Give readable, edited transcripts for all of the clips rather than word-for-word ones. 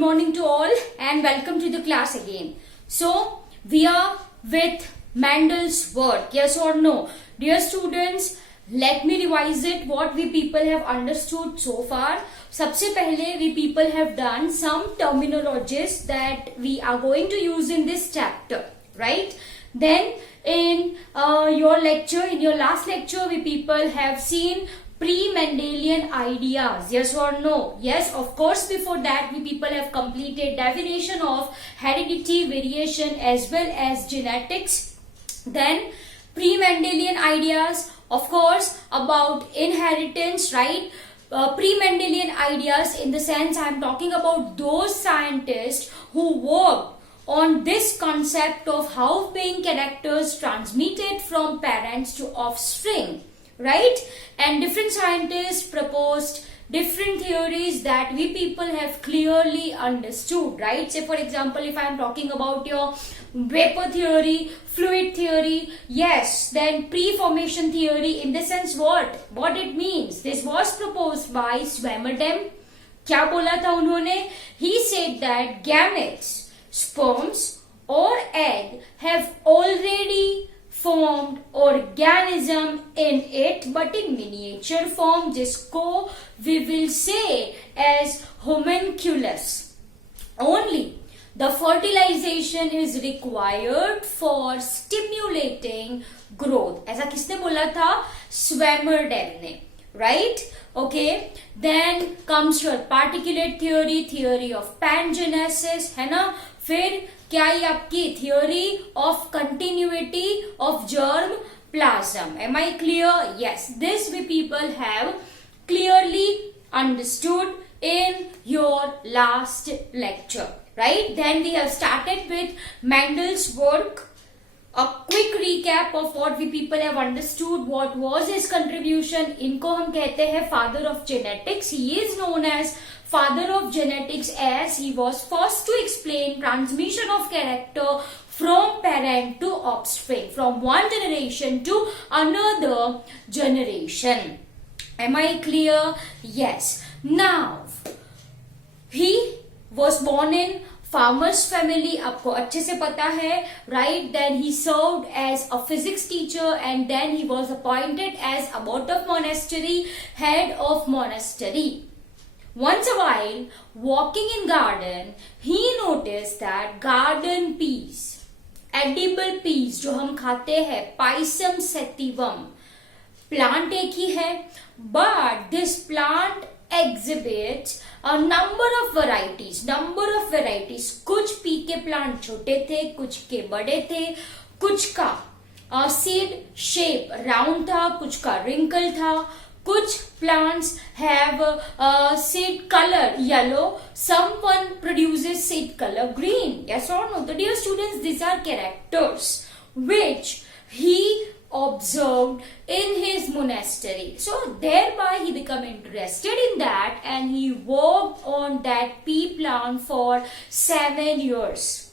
morning to all and welcome to the class again. So, we are with Mendel's work, yes or no? Dear students, let me revise it what we people have understood so far. सबसे पहले we people have done some terminologies that we are going to use in this chapter, right? Then in your lecture, in your last lecture, we people have seen pre-Mendelian ideas, yes or no? Yes, of course. Before that, we people have completed definition of heredity, variation as well as genetics. Then pre-Mendelian ideas, of course, about inheritance, right? Pre-Mendelian ideas in the sense I am talking about those scientists who worked on this concept of how being characters transmitted from parents to offspring, right? And different scientists proposed different theories that we people have clearly understood, right? Say for example, if I am talking about your vapor theory, fluid theory, yes, then pre-formation theory, in the sense what it means. This was proposed by Mendel. क्या बोला था उन्होंने? He said that gametes, sperms or egg have already formed organism in it, but in miniature form, जिसको we will say as homunculus. Only the fertilization is required for stimulating growth. ऐसा किसने बोला था? Mendel ने, right? Okay, then comes your particulate theory, theory of pangenesis, है ना? फिर क्या ये आपकी theory of continuity of germ plasm. Am I clear? Yes, this we people have clearly understood in your last lecture, right? Then we have started with Mendel's work. A quick recap of what we people have understood. What was his contribution? इनको हम कहते हैं father of genetics. He is known as father of genetics as he was first to explain transmission of character from parent to offspring, from one generation to another generation. Am I clear? Yes. Now, he was born in farmer's family, आपको अच्छे से पता है, right? Then he served as a physics teacher and then he was appointed as abbot of monastery, head of monastery. Once a while, walking in garden, he noticed that garden peas, edible peas जो हम खाते हैं, Pisum sativum, plant एक ही है, but this plant exhibits a number of varieties. कुछ P के plant छोटे थे, कुछ के बड़े थे, कुछ का सीड शेप राउंड था, कुछ का रिंकल था, कुछ plants have seed color yellow, someone produces seed color green. Yes or no? So dear students, these are characters which he observed in his monastery. So thereby he became interested in that and he worked on that pea plant for 7 years.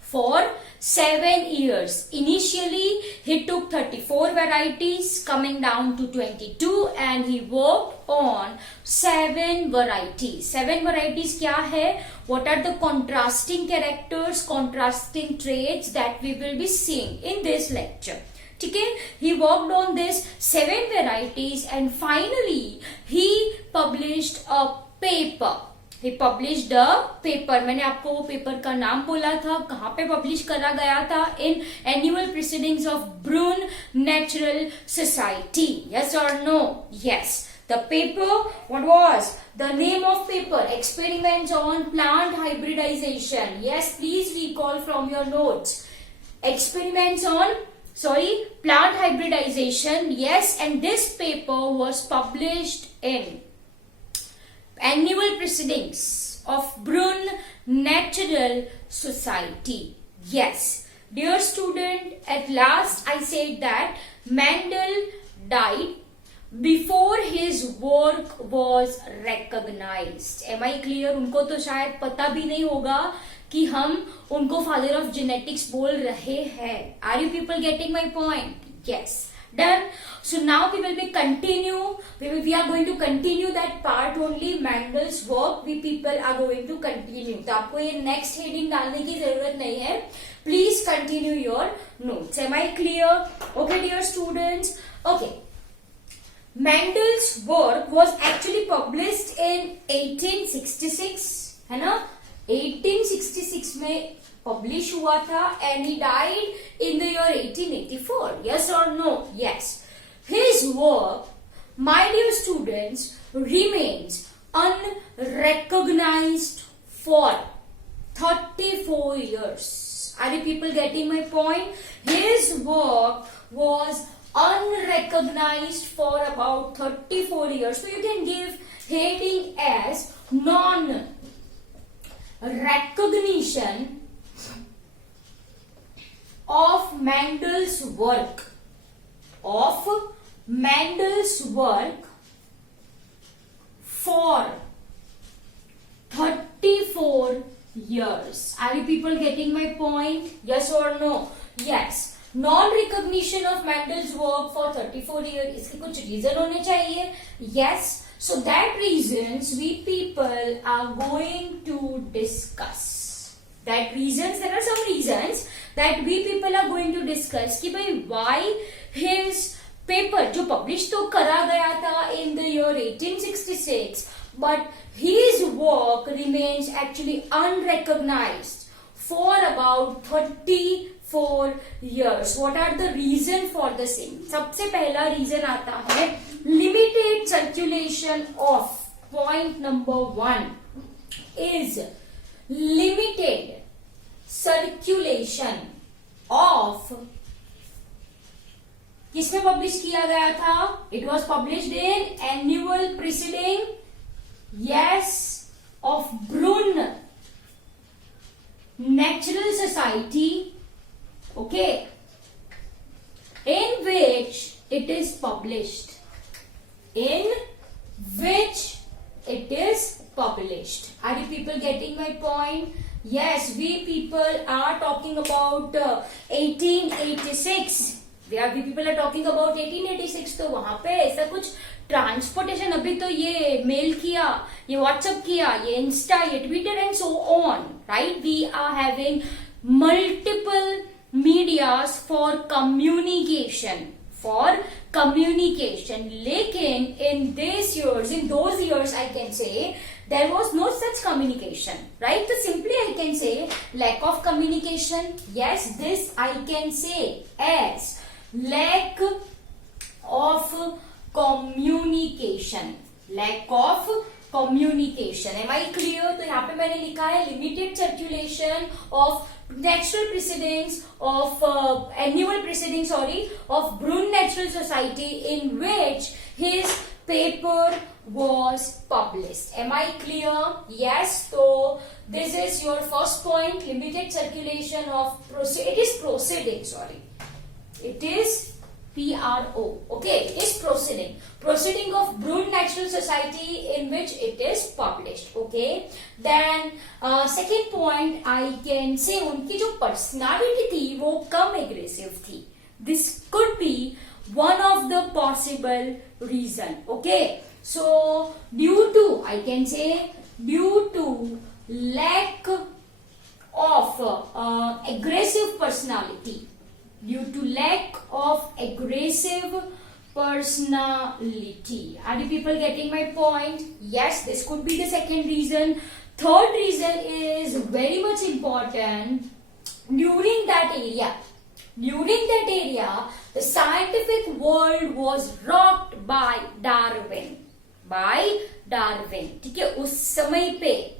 For 7 years. Initially, he took 34 varieties, coming down to 22, and he worked on 7 varieties. 7 varieties क्या है? What are the contrasting characters, contrasting traits that we will be seeing in this lecture? ठीक है? He worked on this 7 varieties and finally he published a paper. He published a paper. मैंने आपको वो paper का नाम बोला था, कहाँ पे पब्लिश करा गया था? In annual proceedings of Brunn Natural Society. Yes or no? Yes. The paper, what was the name of paper? Experiments on plant hybridization. Yes, please recall from your notes. Experiments on plant hybridization. Yes, and this paper was published in annual proceedings of Brunn Natural Society. Yes, dear student, at last I said that Mendel died before his work was recognized. Am I clear? उनको तो शायद पता भी नहीं होगा कि हम उनको father of genetics बोल रहे हैं. Are you people getting my point? Yes. Done. So now we are going to continue that part only. Mendel's work we people are going to continue. तो आपको ये next heading डालने की जरूरत नहीं है. Please continue your notes. Am I clear? Okay, dear students. Okay. Mendel's work was actually published in 1866, है ना? 1866 में publish हुआ था, and he died in the year 1884. Yes or no? Yes. His work, my dear students, remains unrecognized for 34 years. Are you people getting my point? His work was unrecognized for about 34 years. So you can give heading as non-recognition of Mendel's work. Of Mendel's work for 34 years. Are you people getting my point? Yes or no? Yes. Non-recognition of Mendel's work for 34 years. इसके कुछ reason होने चाहिए. Yes. So that reasons we people are going to discuss. That reasons, there are some reasons that we people are going to discuss कि भाई why his paper जो publish तो करा गया था in the year 1866, but his work remains actually unrecognized for about 34 years. What are the reason for the same? सबसे पहला reason आता है limited circulation of. Point number 1 is limited circulation of. किसमें पब्लिश किया गया था? It was published in annual proceeding, yes, of Brunn Natural Society, okay, in which it is published. In which it is published. Are you people getting my point? Yes, we people are talking about 1886. We people are talking about 1886. तो वहां पे ऐसा कुछ transportation, अभी तो ये mail किया, ये व्हाट्सएप किया, ये इंस्टा, ये Twitter and so on, right? We are having multiple medias for communication. लेकिन in those years I can say there was no such communication, right? So simply I can say lack of communication. Yes, this I can say as lack of communication. Lack of communication. Am I clear? तो यहाँ पे मैंने लिखा है limited circulation of natural proceedings of annual proceedings, of Brunn Natural Society, in which his paper was published. Am I clear? Yes. So this is your first point. Limited circulation of it is PRO. Okay, it is proceeding of Brunn Natural Society in which it is published. Okay, then second point I can say उनकी जो personality थी वो कम aggressive थी. This could be one of the possible reason. Okay, so due to lack of aggressive personality. Due to lack of aggressive personality. Are you people getting my point? Yes, this could be the second reason. Third reason is very much important. During that area, the scientific world was rocked by Darwin. ठीक है, उस समय पे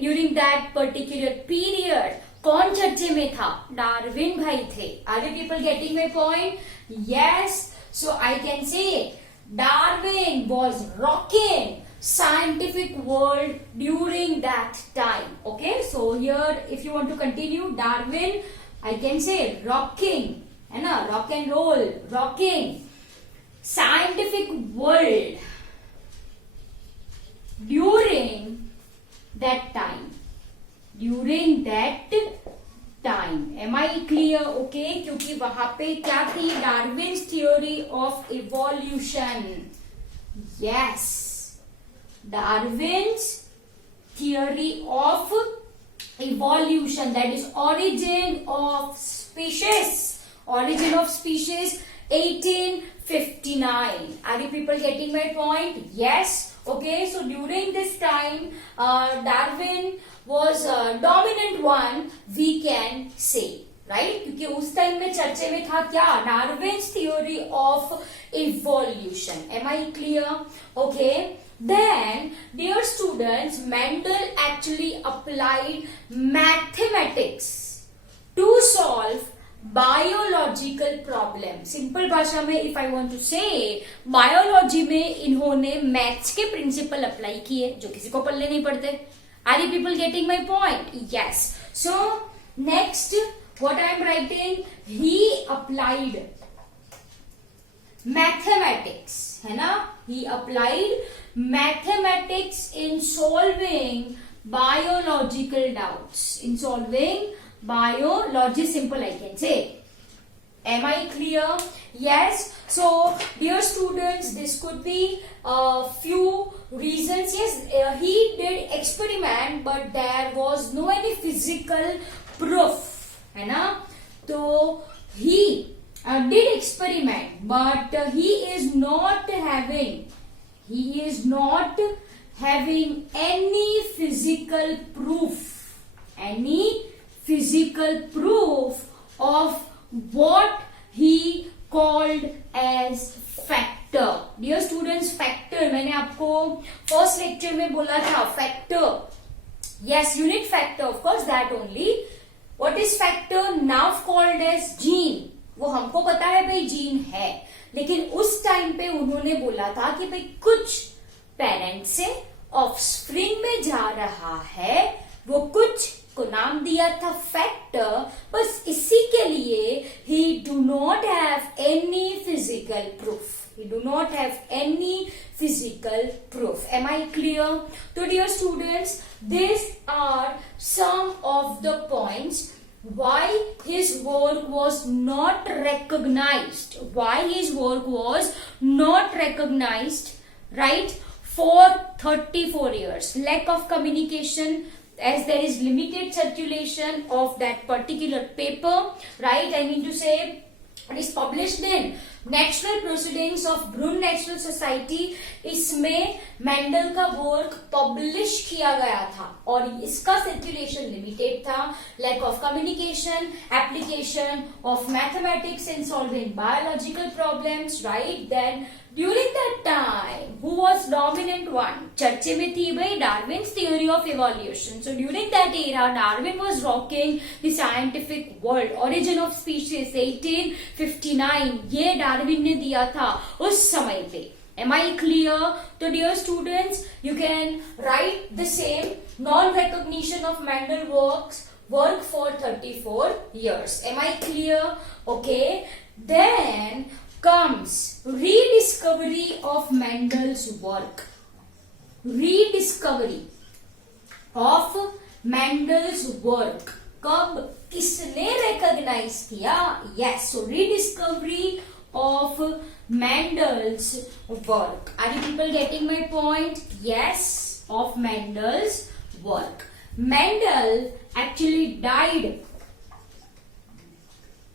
during that particular period कौन चर्चे में था? Darwin भाई थे. Are you people getting my point? Yes. So I can say Darwin was rocking scientific world during that time. Okay. So here, if you want to continue, Darwin, I can say rocking, है ना? Rock and roll, rocking scientific world during that time. Time. Am I clear? Okay, क्योंकि वहां पे क्या थी? Darwin's theory of evolution. Yes, Darwin's theory of evolution, that is origin of species. Origin of species 1859. Are you people getting my point? Yes. Okay, so during this time Darwin was dominant one, we can say, right? क्योंकि उस time में चर्चे में था क्या? Darwin's theory of evolution. Am I clear? Okay. Then, dear students, Mendel actually applied mathematics to solve biological problem. Simple भाषा में if I want to say, biology में इन्होंने मैथ्स के प्रिंसिपल अप्लाई किए जो किसी को पल्ले नहीं पड़ते. Are you people getting my point? Yes. So next, what I am writing, he applied mathematics, है ना? He applied mathematics in solving biological doubts. In solving biology, simple I can say. Am I clear? Yes. So dear students, this could be a few reasons. Yes, he did experiment, but there was no any physical proof, है ना? तो he did experiment, but he is not having any physical proof of what he called as factor. Dear students, factor मैंने आपको first lecture में बोला था. factor, yes, unit factor, of course, that only. What is factor? Now called as gene. वो हमको पता है भाई जीन है, लेकिन उस टाइम पे उन्होंने बोला था कि भाई कुछ पेरेंट से ऑफस्प्रिंग में जा रहा है, वो कुछ को नाम दिया था फैक्टर. बस इसी के लिए ही do not have any physical proof. Am I clear? तो dear students, this are some of the points why his work was not recognized, right, for 34 years. Lack of communication, as there is limited circulation of that particular paper, right? I mean to say, it is published in natural proceedings of Brunn natural society. इसमें Mendel का work publish किया गया था और इसका circulation limited था. Lack of communication, application of mathematics in solving biological problems, right? Then during that time who was dominant one? चर्चे में थी भाई Darwin's theory of evolution. So during that era Darwin was rocking the scientific world. Origin of species 1859 ये Darwin ने दिया था उस समय पे. Am I clear? So dear students, you can write the same. Non-recognition of Mendel work for 34 years. Am I clear? Okay. Then comes rediscovery of Mendel's work. Rediscovery of Mendel's work. कब किसने recognize किया? Yes. So rediscovery of Mendel's work. Are you people getting my point? Yes, of Mendel's work. Mendel actually died.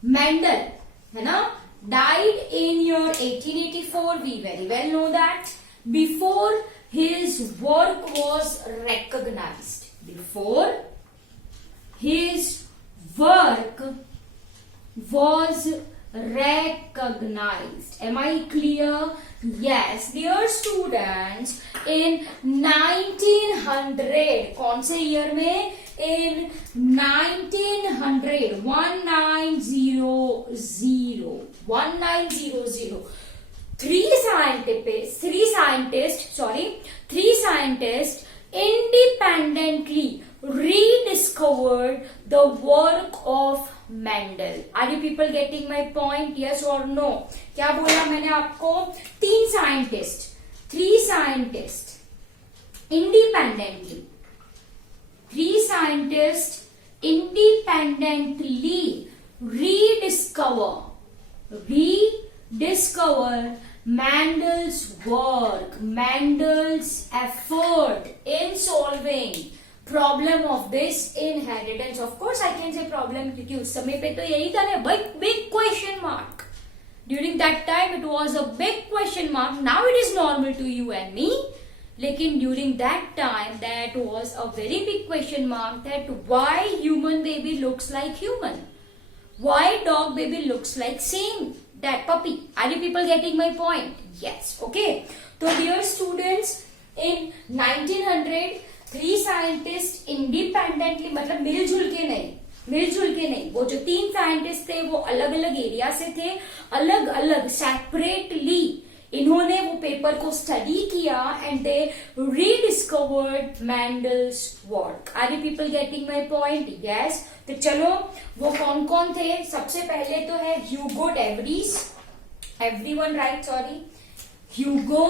Mendel, है ना? Died in year 1884. We very well know that. Before his work was recognized. Before his work was recognized. Am I clear? Yes, dear students, in 1900, कौन से year में? In 1900, 1900, three scientists independently rediscovered the work of Mendel. Are you people getting my point? Yes or no? क्या बोला मैंने आपको? three scientists independently independently rediscover Mendel's work, Mendel's effort in solving problem of this inheritance. Of course I can say problem क्योंकि उस समय पे तो यही था ना, big question mark. During that time it was a big question mark. Now it is normal to you and me. लेकिन during that time that was a very big question mark, that why human baby looks like human, why dog baby looks like same that puppy. Are you people getting my point? Yes. Okay. So dear students, in 1900 3 scientists independently, मतलब मिलजुल के नहीं, वो जो 3 scientist थे वो अलग अलग एरिया से थे, अलग अलग सेपरेटली इन्होंने वो पेपर को स्टडी किया and they rediscovered Mendel's work. Are you people getting my point? Yes. तो चलो वो कौन कौन थे. सबसे पहले तो है Hugo de Vries. Everyone right, sorry, Hugo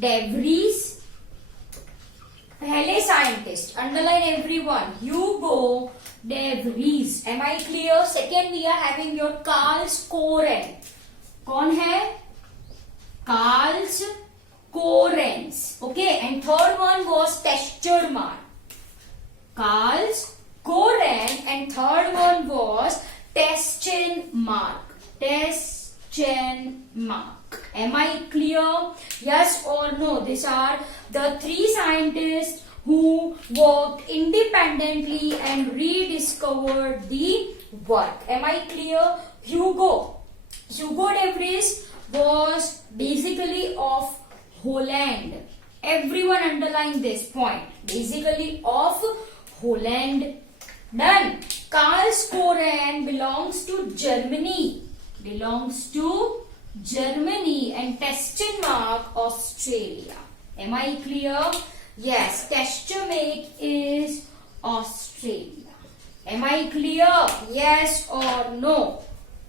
de Vries पहले scientist. Underline everyone, Hugo de Vries. Am I clear? Second we are having your Carl Correns. कौन है? Carls Corens. Okay, and third one was Testermark. Carls Coren and third one was Testenmark. Am I clear? Yes or no? These are the 3 scientists who worked independently and rediscovered the work. Am I clear? Hugo de Vries was basically of Holland. Everyone underline this point. Basically of Holland. Done. Carls Coren belongs to Germany. And Testenmark, Australia. Am I clear? Yes. Testenmark is Australia. Am I clear? Yes or no?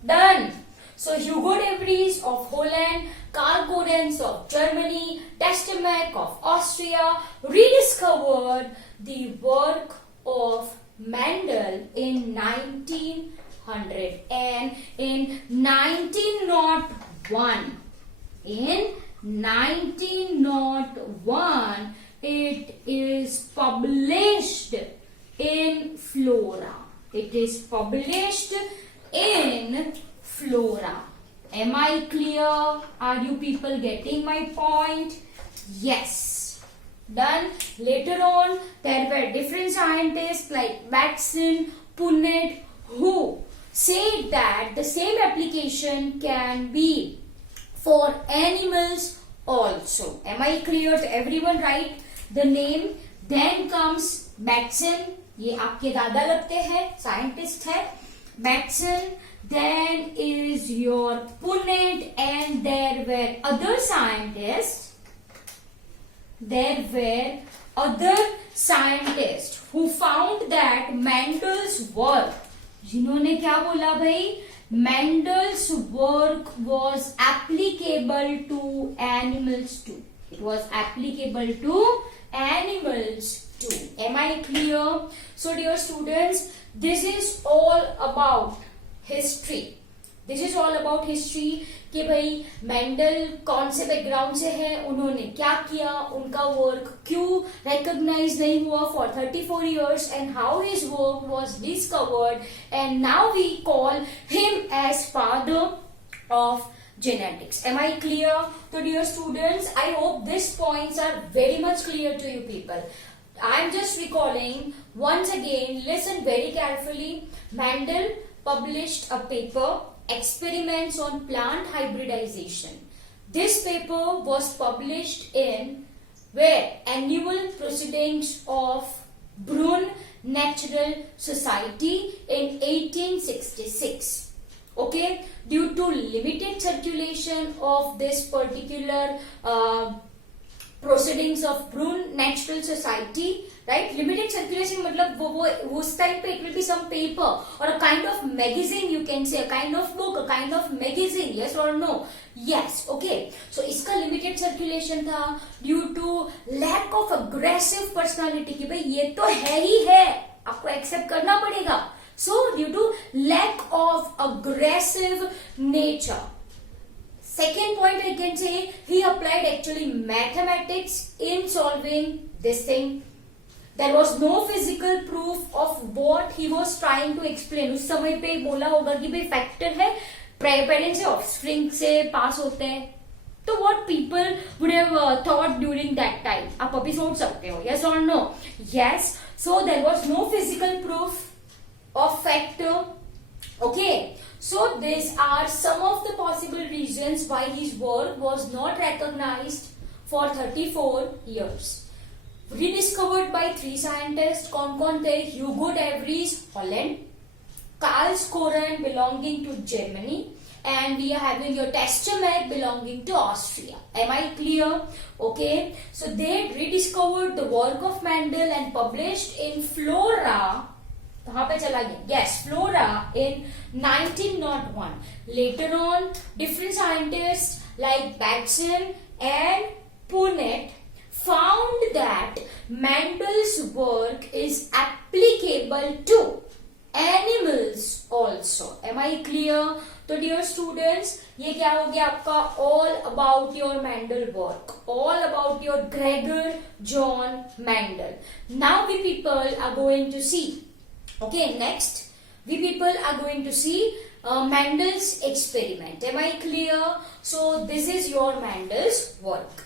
Done. So Hugo de Vries of Holland, Carl Corens of Germany, Testenmark of Austria rediscovered the work of Mendel in 1900, and in 1901 it is published in Flora. Flora. Am I clear? Are you people getting my point? Yes. Done. Later on, there were different scientists like Watson, Punnett, who said that the same application can be for animals also. Am I clear? To everyone write the name. Then comes Watson. ये आपके दादा लगते हैं, scientist है. Watson. Then is your Punnett, and there were other scientists who found that Mendel's work, जिन्होंने क्या बोला भाई? Mendel's work was applicable to animals too. It was applicable to animals too. Am I clear? So dear students, this is all about history. This is all about history कि भाई Mendel कौन से background से है, उन्होंने क्या किया, उनका वर्क क्यों रिकॉग्नाइज नहीं हुआ for 34 years, and how his work was discovered, and now we call him as father of genetics. Am I clear? So dear students, I hope these points are very much clear to you people. I am just recalling once again. Listen very carefully. Mendel published a paper, Experiments on Plant Hybridization. This paper was published in where? Annual Proceedings of Brunn Natural Society in 1866. Okay, due to limited circulation of this particular proceedings of Brunn Natural Society, right? Limited circulation मतलब वो उस time पे it will be some paper or a kind of magazine, you can say, a kind of book, a kind of magazine. Yes or no? Yes. Okay. So इसका limited circulation था due to lack of aggressive personality कि भाई ये तो है ही है, आपको accept करना पड़ेगा. So due to lack of aggressive nature. Second point I can say, he applied actually mathematics in solving this thing. There was no physical proof of what he was trying to explain. उस समय पे बोला होगा कि भाई factor है, parent से offspring से पास होते हैं. तो what people would have thought during that time? आप अभी सोच सकते हो, yes or no? Yes. So there was no physical proof of factor. Okay. So these are some of the possible reasons why his work was not recognized for 34 years. Rediscovered by 3 scientists. कौन थे? Hugo de Vries, Holland, Carl Skoren belonging to Germany, and we are having your Testament belonging to Austria. Am I clear? Okay. So they rediscovered the work of Mendel and published in Flora. कहाँ पे चला गया? Yes, Flora in 1901. Later on, different scientists like Batson and Punnett found that Mendel's work is applicable to animals also. Am I clear? तो dear students, ये क्या हो गया आपका? All about your Mendel work, all about your Gregor John Mendel. Now we people are going to see. Okay, next we people are going to see Mendel's experiment. Am I clear? So this is your Mendel's work.